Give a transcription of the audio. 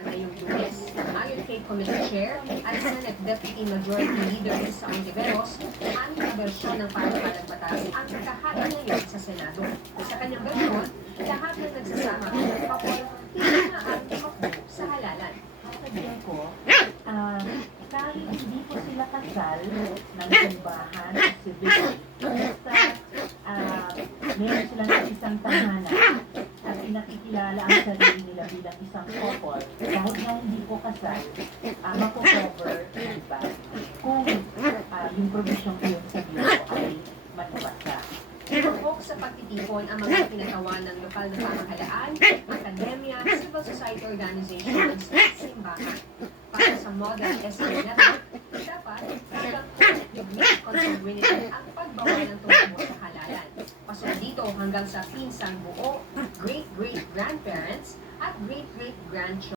simbahan ngayong Lunes. Ayon kay Committee Chair at Senate Deputy Majority Leader Lisa Ontiveros, anim na bersyon ng panukalang batas ang nakahati ngayon sa Senado. Sa kanyang bersyon, lahat ng nagsasama ng couple hindi maaaring tumakbo sa halalan. Sabihin ko, kahit hindi po sila kasal ng simbahan o civil, basta meron silang isang tahanan at pinakikilala ang sarili nila bilang isang couple, kahit na hindi po kasal, mako-cover, diba? Kung yung provision yun sa Bureau ay matupasa. Ibubok sa pagtitipon ang mga pinatawan ng lokal na pamahalaan, akademya, civil society organizations at simbahan. Para sa model SK Network, dapat hanggang degree consanguinity ang pagbawal ng tumakbo sa halalan. Pasok dito hanggang sa pinsang buo, great-great-grandparents at great-great-grandchildren.